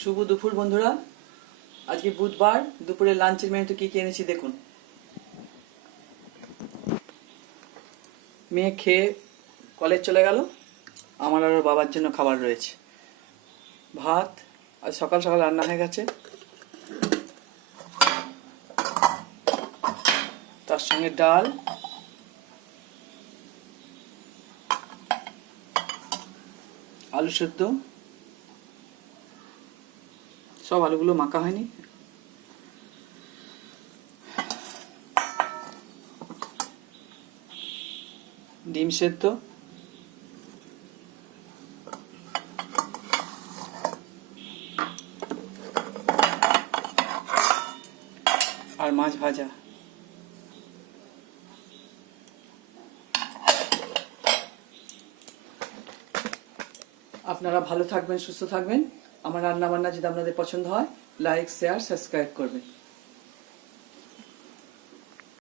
শুভ দুপুর বন্ধুরা। আজকে বুধবার, দুপুরে লাঞ্চের মেনুতে কি কি এনেছি দেখুন। মেয়ে খেয়ে কলেজ চলে গেল, আমার আর ওর বাবার জন্য খাবার রয়েছে। ভাত আজ সকাল সকাল রান্না হয়ে গেছে, তার সঙ্গে ডাল, আলু সেদ্ধ, সব আলুগুলো মাখা হয়নি, ডিম সেদ্ধ, আর মাছ ভাজা। আপনারা ভালো থাকবেন, সুস্থ থাকবেন। আমার রান্না বান্না যদি আপনাদের পছন্দ হয়, লাইক, শেয়ার, সাবস্ক্রাইব করবেন।